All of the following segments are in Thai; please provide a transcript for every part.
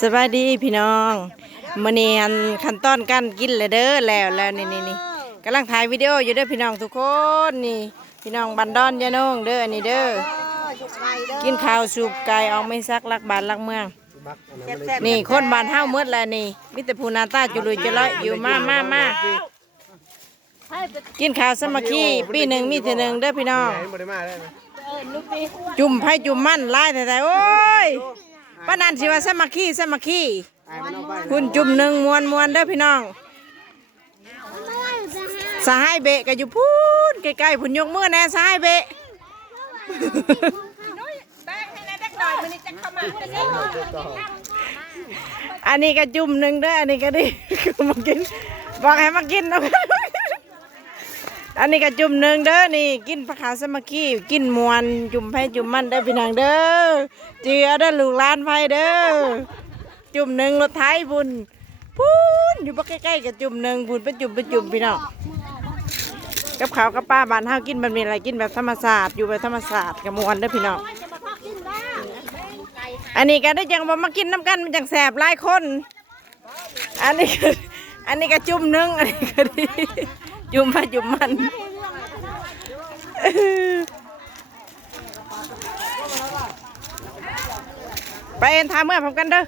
สวัสดีพี่น้องมื้อนี้อันขั้นตอนการกินเลยเด้อแล้วแล้วนี่นี่นี่กำลังถ่ายวิดีโออยู่เด้อพี่น้องทุกคนนี่ พี่น้องบันดอนยะนงเด้ออันนี้เด้อกินข้าวสูบไก่ออกไม่ซักลักบ้านลักเมือง นี่คนบานเฮาหมดแล้วนี่มีแต่ผู้หนาตาจุลุยจุลอยอยู่มามามากินข้าวสมัคคีปีหนึ่งมีเท่าหนึ่งเด้อพี่น้อง จุ่มไผ่จุ่มมันไล่แต่แต่โอ้ย ป้านันสิว่าสามัคคีสามัคคีไอ้มันเอาไปคุณจุ่มหนึ่งมวนมวนเด้อพี่น้องสหายเบะก็อยู่พูนใกล้ๆพุ่นยกมือแน่สหายเบะอันนี้ก็จุ่มหนึ่งเด้ออันนี้ก็ดิมากินบอกให้มากินเนาะ อันนี้ก็จุ่มหนึ่งเด้อนี่ กินผักขาวสมัคคีกินมวนจุ่มไผ่จุ่มมันเด้อพี่น้องเด้อเจือเด้อลูกหลานไผ่เด้อจุ่มหนึ่งรถไถบุญพูนอยู่บ่ใกล้ๆกับจุ่มหนึ่งบุญไปจุ่มไปจุ่มพี่น้องกับขาวกับป้าบ้านเฮากินแบบนี้อะไรกินแบบธรรมศาสตร์อยู่แบบธรรมศาสตร์กับมวนเด้อพี่น้องอันนี้ก็ได้จังบ่มากินน้ำกันมันจังแสบหลายคน อันนี้อันนี้ก็จุ่มหนึ่งอันนี้ก็ดี ยุ่มไปยุ่มมันไปเอ็นทาเมื่อพร้อมกันเด้อ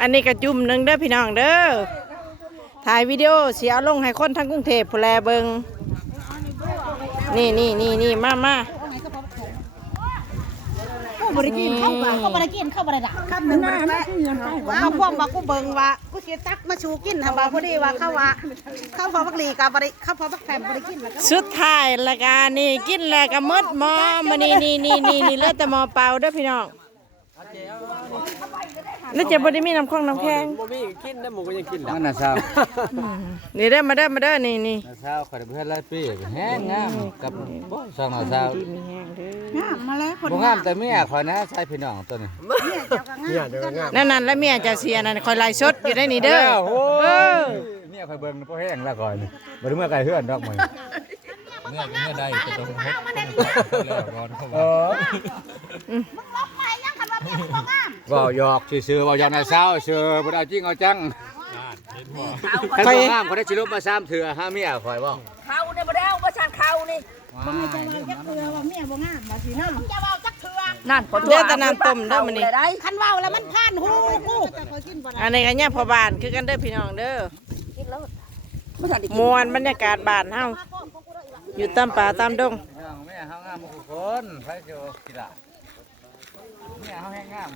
อันนี้กระจุ่มหนึ่งเด้อพี่น้องเด้อ ถ่ายวิดีโอเสียลงให้คนทั้งกรุงเทพผู้แลเบิงนี่นี่นี่นี่มามาเข้า บริกินเข้าบ่เข้าบริกินเข้าบริดักคำหนึ่งบริแปะเอาพวกว่ากูเบิงว่ากูเสียตักมาชูกินทำว่าพอดีว่าเข้าว่าเข้าพอบักหลีกับบริเข้าพอบักแฟมบริกินแล้วก็สุดท้ายละกานี่กินแล้วก็หมดหมอมานี่นี่นี่นี่นี่เหลือแต่หมอเปล่าเด้อพี่น้อง แล้วจะบ่ได้มีน้ำข้องน้ำแข็งบ่มีกินได้หมูก็ยังกินมันน่ะเศร้านี่เด้อมาเด้อมาเด้อนี่นี่น่ะเศร้าขอได้เพื่อนหลายปีแห้งงามกับบ่สองน่ะเศร้ามีแห้งเด้องามมาแล้วคนบ่งามแต่เมียขอยนะใช่พี่น้องตัวนี้เนี่ยเดี๋ยวงามนั่นนั่นแล้วเมียเจะเสียนั่นคอยไล่สดอยู่ได้นี่เด้อโอ้เออเมียขอยเบิ่งบ่แห้งแล้วก่อนบ่ได้เมื่อไกลเฮือนดอกมื้อเมื่อเมื่อใดก็ต้องพบแล้วร้อนเข้ามาบ่ หยอกซื่อๆบ่หยอกน่ะเศร้าซื่อบ่ได้เอาจริงเอาจังใครบ่งามเขาได้สิลบมาซ้ำเถื่อหาเมียข่อยบ่เขาเนี่ยบ่ได้เอาประชานเขานี่มันจะว่าจักเถื่อว่าเมียบ่งามบ่สิน้ำจะว่าจักเถื่อนั่นคนเด้อแต่น้ำต้มเด้อมื้อนี้คันว่าแล้วมันผ่านหูกูอันนี้ก็เนี่ยพ่อบ้านคือกันเด้อพี่น้องเด้อมวนบรรยากาศบ้านเฮาอยู่ตามป่าตามดงน้องแม่เฮางามทุกคนไผจะกีฬาแ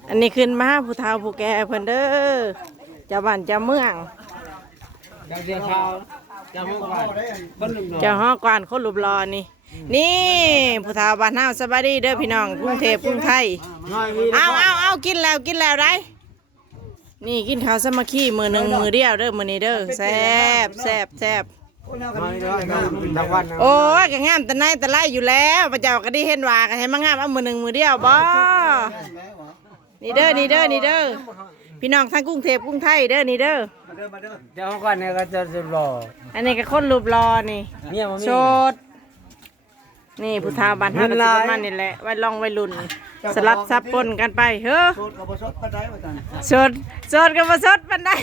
อันนี้ขึ้นมาผู้เฒ่าผู้แก่เพิ่นเด้อเจ้าบ้านเจ้าเมืองจังเสียข้าวจังห้องว่าคนหนึ่งเจ้าฮอกวานคนรูปรอนี่ นี่ผู้เฒ่าบ้านเฮาสบายดีเด้อพี่น้องกรุงเทพกรุงไทยน้อยมีเอาเอาเอากินแล้วกินแล้วได้นี่กินข้าวสามัคคีมือหนึ่งมือเดียวเด้อมือนี้เด้อแซ่บแซ่บแซ่บน้อยน้อยน้อยกินทั้งวันนะโอ้ยก็งามแต่ไหนแต่ไรอยู่แล้วพระเจ้าก็ได้เห็นว่าก็ให้มางามเอามือหนึ่งมือเดียวบ่ นี่เด้อนี่เด้อนี่เด้อพี่น้องทั้งกรุงเทพกรุงไทยเด้อนี่เด้อเดี๋ยวก่อนเนี่ยก็จะจะรออันนี้ก็คนรูปรอนี่เนี่ยมันมีโสดนี่ผู้เฒ่าบ้านเฮาก็สิประมาณนี่แหละไว้ลองไว้รุ่น สลับซับปนกันไปเฮ้อโสดกับบ่สดปานใดว่าซั่นสดสดกับมาสดปันได้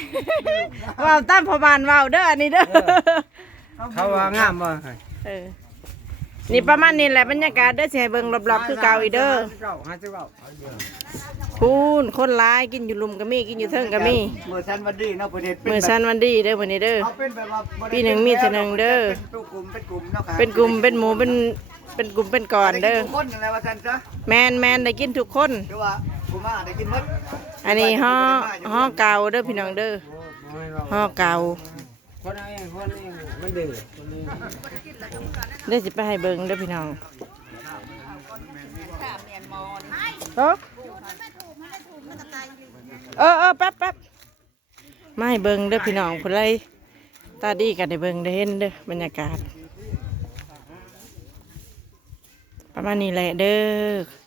ว่าวตั้มพอบานว่าวเด้ออันนี้เด้อเขาว่างามบ่เออ นี่ประมาณนี้แหละบรรยากาศเด้อสิให้เบิ่งรอบๆคือเก่าอีเด้อเก้าห้าสิบเก้าพูนคนร้ายกินอยู่ลุมก็มีกินอยู่เทิงก็มีเมื่อฉันวันดีเนาะประเทศมื้อชันวันดีเด้อมื้อนี้เด้อเขาเป็นแบบว่าปีหนึ่งมีเท่านึงเด้อ เป็นกลุ่มเป็นกลุ่มเนาะครับเป็นกลุ่มเป็นหมู่เป็นเป็นกลุ่มเป็นก่อนเด้อ ทุกคนนั่นแหละว่าซั่นซะแมนแมนได้กินทุกคน คือว่าผมมาได้กินหมดอันนี้ห่อห่อเก่าเด้อพี่น้องเด้อห่อเก่า คนเอาเองคนเองมันดื้อคนนี้เด้อสิไปให้เบิ่งเด้อพี่น้องเออเออเออแป๊บแป๊บมาให้เบิ่งเด้อพี่น้องคนไรตาดีกันได้เบิ่งได้เห็นเด้อบรรยากาศ ประมาณนี้แหละเด้อ